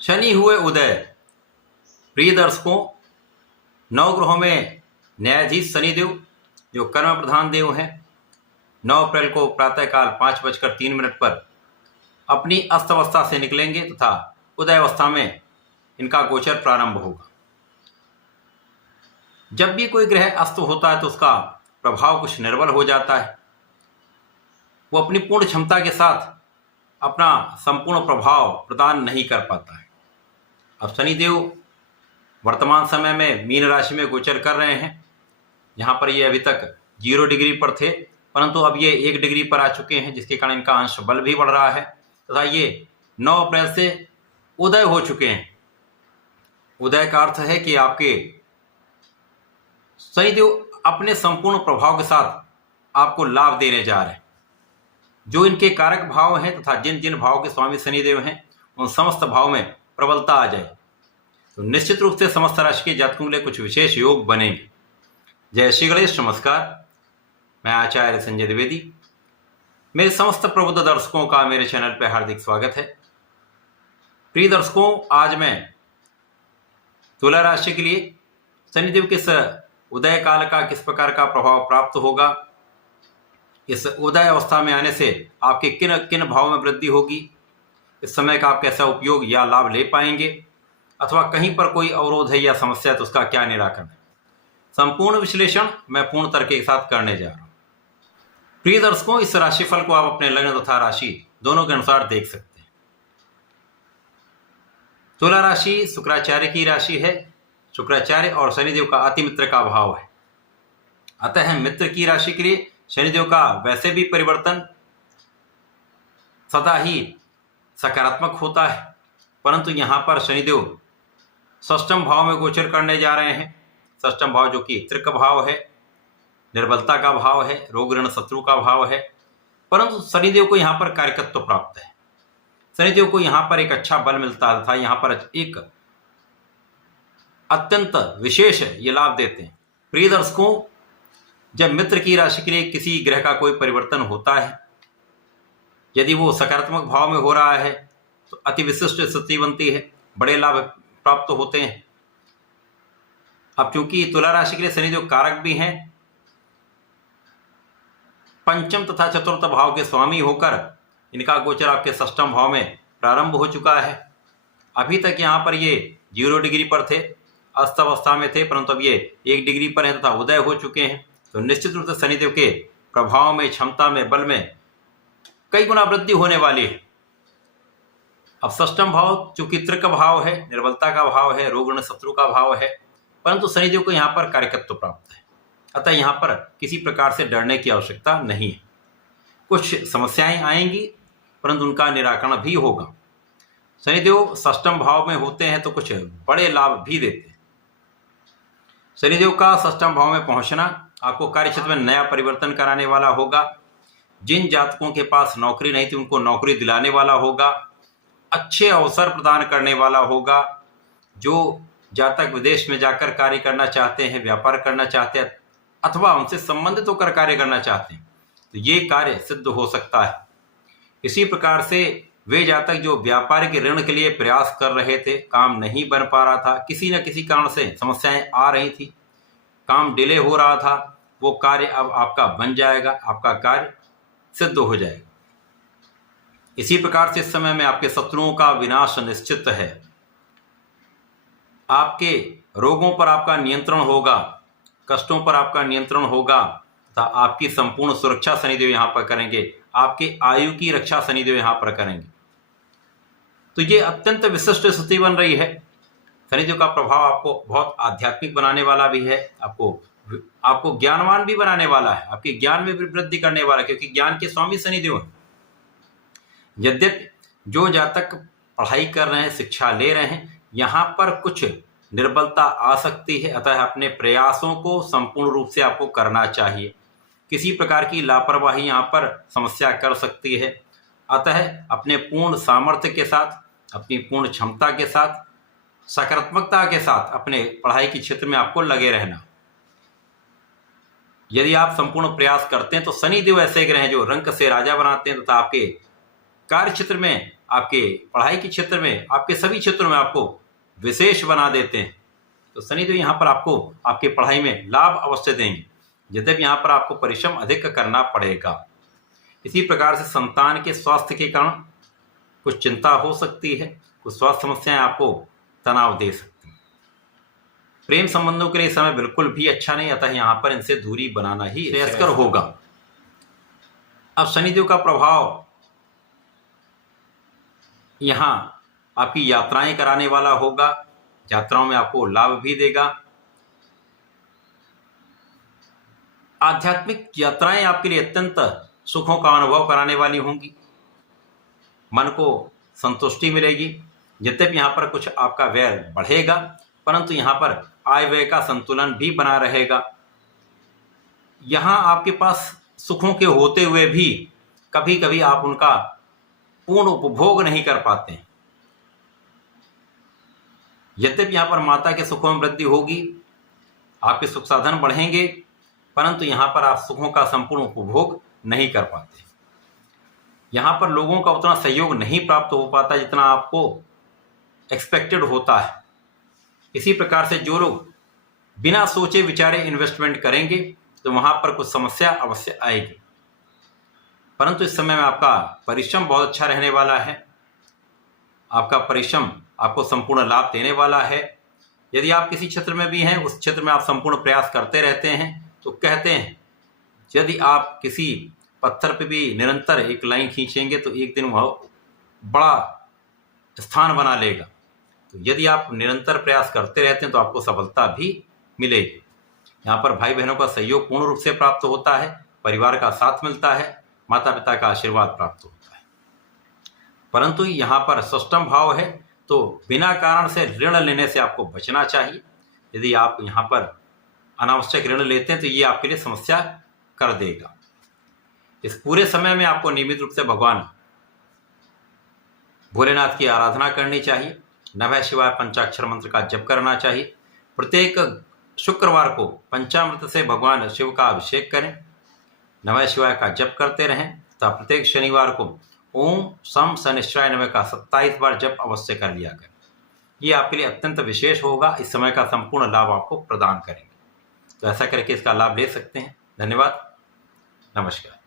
शनि हुए उदय। प्रिय दर्शकों, नवग्रहों में न्यायाधीश शनिदेव जो कर्म प्रधान देव हैं 9 अप्रैल को प्रातःकाल 5:03 पर अपनी अस्त अवस्था से निकलेंगे तथा उदय अवस्था में इनका गोचर प्रारंभ होगा। जब भी कोई ग्रह अस्त होता है तो उसका प्रभाव कुछ निर्बल हो जाता है, वो अपनी पूर्ण क्षमता के साथ अपना संपूर्ण प्रभाव प्रदान नहीं कर पाता है। अब शनिदेव वर्तमान समय में मीन राशि में गोचर कर रहे हैं। यहाँ पर ये अभी तक 0 डिग्री पर थे, परंतु अब ये 1 डिग्री पर आ चुके हैं, जिसके कारण इनका अंश बल भी बढ़ रहा है तथा ये 9 अप्रैल से उदय हो चुके हैं। उदय का अर्थ है कि आपके शनिदेव अपने संपूर्ण प्रभाव के साथ आपको लाभ देने जा रहे हैं। जो इनके कारक भाव हैं तथा जिन जिन भाव के स्वामी शनिदेव हैं उन समस्त भाव में प्रबलता आ जाए तो निश्चित रूप से समस्त राशि के जातकों के लिए कुछ विशेष योग बनेंगे। जय श्री गणेश। नमस्कार, मैं आचार्य संजय द्विवेदी। मेरे समस्त प्रबुद्ध दर्शकों का मेरे चैनल पर हार्दिक स्वागत है। प्रिय दर्शकों, आज मैं तुला राशि के लिए शनिदेव के इस उदय काल का किस प्रकार का प्रभाव प्राप्त होगा, इस उदय अवस्था में आने से आपके किन किन भाव में वृद्धि होगी, इस समय का आप कैसा उपयोग या लाभ ले पाएंगे, अथवा कहीं पर कोई अवरोध है या समस्या है तो उसका क्या निराकरण है, संपूर्ण विश्लेषण मैं पूर्ण तर्क के साथ करने जा रहा हूं। प्रिय दर्शकों, इस राशिफल को आप अपने लग्न तथा राशि दोनों के अनुसार देख सकते हैं। तुला राशि शुक्राचार्य की राशि है। शुक्राचार्य और शनिदेव का अति मित्र का भाव है, अतः मित्र की राशि के लिए शनिदेव का वैसे भी परिवर्तन सदा ही सकारात्मक होता है, परंतु यहाँ पर शनिदेव षष्ठम भाव में गोचर करने जा रहे हैं। षष्ठम भाव जो कि त्रिक भाव है, निर्बलता का भाव है, रोग ऋण शत्रु का भाव है, परंतु शनिदेव को यहाँ पर कार्यकत्व प्राप्त है। शनिदेव को यहाँ पर एक अच्छा बल मिलता था, यहाँ पर एक अत्यंत विशेष ये लाभ देते हैं। प्रिय दर्शकों, जब मित्र की राशि के लिए किसी ग्रह का कोई परिवर्तन होता है, यदि वो सकारात्मक भाव में हो रहा है तो अति विशिष्ट स्थिति बनती है, बड़े लाभ प्राप्त होते हैं। अब चूंकि तुला राशि के लिए शनिदेव कारक भी हैं, पंचम तथा चतुर्थ भाव के स्वामी होकर इनका गोचर आपके षष्ठम भाव में प्रारंभ हो चुका है। अभी तक यहाँ पर ये 0 डिग्री पर थे, अस्त अवस्था में थे, परंतु अब ये 1 डिग्री पर हैं तथा उदय हो चुके हैं। तो निश्चित रूप से शनिदेव के प्रभाव में, क्षमता में, बल में कई गुना वृद्धि होने वाली है। अब षष्ठम भाव चूंकि त्रिक भाव है, निर्बलता का भाव है, रोग ऋण शत्रु का भाव है, परंतु शनिदेव को यहाँ पर कार्यकत्व प्राप्त है, अतः यहाँ पर किसी प्रकार से डरने की आवश्यकता नहीं है। कुछ समस्याएं आएंगी परंतु उनका निराकरण भी होगा। शनिदेव षष्ठम भाव में होते हैं तो कुछ बड़े लाभ भी देते हैं। शनिदेव का षष्ठम भाव में पहुंचना आपको कार्य क्षेत्र में नया परिवर्तन कराने वाला होगा। जिन जातकों के पास नौकरी नहीं थी उनको नौकरी दिलाने वाला होगा, अच्छे अवसर प्रदान करने वाला होगा। जो जातक विदेश में जाकर कार्य करना चाहते हैं, व्यापार करना चाहते हैं अथवा उनसे संबंधित होकर कार्य करना चाहते हैं तो ये कार्य सिद्ध हो सकता है। इसी प्रकार से वे जातक जो व्यापारिक ऋण के लिए प्रयास कर रहे थे, काम नहीं बन पा रहा था, किसी न किसी कारण से समस्याएं आ रही थी, काम डिले हो रहा था, वो कार्य अब आपका बन जाएगा, आपका कार्य सिद्ध हो जाएगा। इसी प्रकार से इस समय में आपके शत्रुओं का विनाश निश्चित है। आपके रोगों पर आपका नियंत्रण होगा, कष्टों पर आपका नियंत्रण होगा तथा आपकी संपूर्ण सुरक्षा शनिदेव यहाँ पर करेंगे, आपके आयु की रक्षा शनिदेव यहाँ पर करेंगे। तो ये अत्यंत विशिष्ट स्थिति बन रही है। शनिदेव का प्रभाव आपको बहुत आध्यात्मिक बनाने वाला भी है, आपको ज्ञानवान भी बनाने वाला है, आपके ज्ञान में भी वृद्धि करने वाला है, क्योंकि ज्ञान के स्वामी शनिदेव हैं। यद्यपि जो जातक पढ़ाई कर रहे हैं, शिक्षा ले रहे हैं, यहाँ पर कुछ निर्बलता आ सकती है, अतः अपने प्रयासों को संपूर्ण रूप से आपको करना चाहिए। किसी प्रकार की लापरवाही यहाँ पर समस्या कर सकती है, अतः अपने पूर्ण सामर्थ्य के साथ, अपनी पूर्ण क्षमता के साथ, सकारात्मकता के साथ अपने पढ़ाई के क्षेत्र में आपको लगे रहना। यदि आप संपूर्ण प्रयास करते हैं तो शनिदेव ऐसे ग्रह हैं जो रंक से राजा बनाते हैं तथा आपके कार्य क्षेत्र में, आपके पढ़ाई के क्षेत्र में, आपके सभी क्षेत्रों में आपको विशेष बना देते हैं। तो शनिदेव यहाँ पर आपको आपकी पढ़ाई में लाभ अवश्य देंगे, यद्यपि यहाँ पर आपको परिश्रम अधिक करना पड़ेगा। इसी प्रकार से संतान के स्वास्थ्य के कारण कुछ चिंता हो सकती है, कुछ स्वास्थ्य समस्याएं आपको तनाव दे सकती हैं। प्रेम संबंधों के लिए समय बिल्कुल भी अच्छा नहीं, अतः यहाँ पर इनसे दूरी बनाना ही श्रेयस्कर होगा। अब शनिदेव का प्रभाव यहाँ आपकी यात्राएं कराने वाला होगा, यात्राओं में आपको लाभ भी देगा। आध्यात्मिक यात्राएं आपके लिए अत्यंत सुखों का अनुभव कराने वाली होंगी, मन को संतुष्टि मिलेगी। यद्यपि यहाँ पर कुछ आपका व्यय बढ़ेगा, परंतु यहाँ पर आय व्यय का संतुलन भी बना रहेगा। यहाँ आपके पास सुखों के होते हुए भी कभी कभी आप उनका पूर्ण उपभोग नहीं कर पाते हैं। यद्यपि यहाँ पर माता के सुखों में वृद्धि होगी, आपके सुख साधन बढ़ेंगे, परंतु यहाँ पर आप सुखों का संपूर्ण उपभोग नहीं कर पाते। यहाँ पर लोगों का उतना सहयोग नहीं प्राप्त हो पाता जितना आपको एक्सपेक्टेड होता है। इसी प्रकार से जो लोग बिना सोचे विचारे इन्वेस्टमेंट करेंगे तो वहाँ पर कुछ समस्या अवश्य आएगी, परंतु इस समय में आपका परिश्रम बहुत अच्छा रहने वाला है। आपका परिश्रम आपको संपूर्ण लाभ देने वाला है। यदि आप किसी क्षेत्र में भी हैं, उस क्षेत्र में आप संपूर्ण प्रयास करते रहते हैं, तो कहते हैं यदि आप किसी पत्थर पे भी निरंतर एक लाइन खींचेंगे तो एक दिन वह बड़ा स्थान बना लेगा। तो यदि आप निरंतर प्रयास करते रहते हैं तो आपको सफलता भी मिलेगी। यहाँ पर भाई बहनों का सहयोग पूर्ण रूप से प्राप्त होता है, परिवार का साथ मिलता है, माता पिता का आशीर्वाद प्राप्त होता है। परंतु यहाँ पर षष्ठम भाव है, तो बिना कारण से ऋण लेने से आपको बचना चाहिए। यदि आप यहाँ पर अनावश्यक ऋण लेते हैं तो ये आपके लिए समस्या कर देगा। इस पूरे समय में आपको नियमित रूप से भगवान भोलेनाथ की आराधना करनी चाहिए। नमः शिवाय पंचाक्षर मंत्र का जप करना चाहिए। प्रत्येक शुक्रवार को पंचामृत से भगवान शिव का अभिषेक करें, नमः शिवाय का जप करते रहें तथा प्रत्येक शनिवार को ओम सम शनिश्चराय नमः का 27 बार जप अवश्य कर लिया करें। ये आपके लिए अत्यंत विशेष होगा, इस समय का संपूर्ण लाभ आपको प्रदान करेंगे। तो ऐसा करके इसका लाभ ले सकते हैं। धन्यवाद, नमस्कार।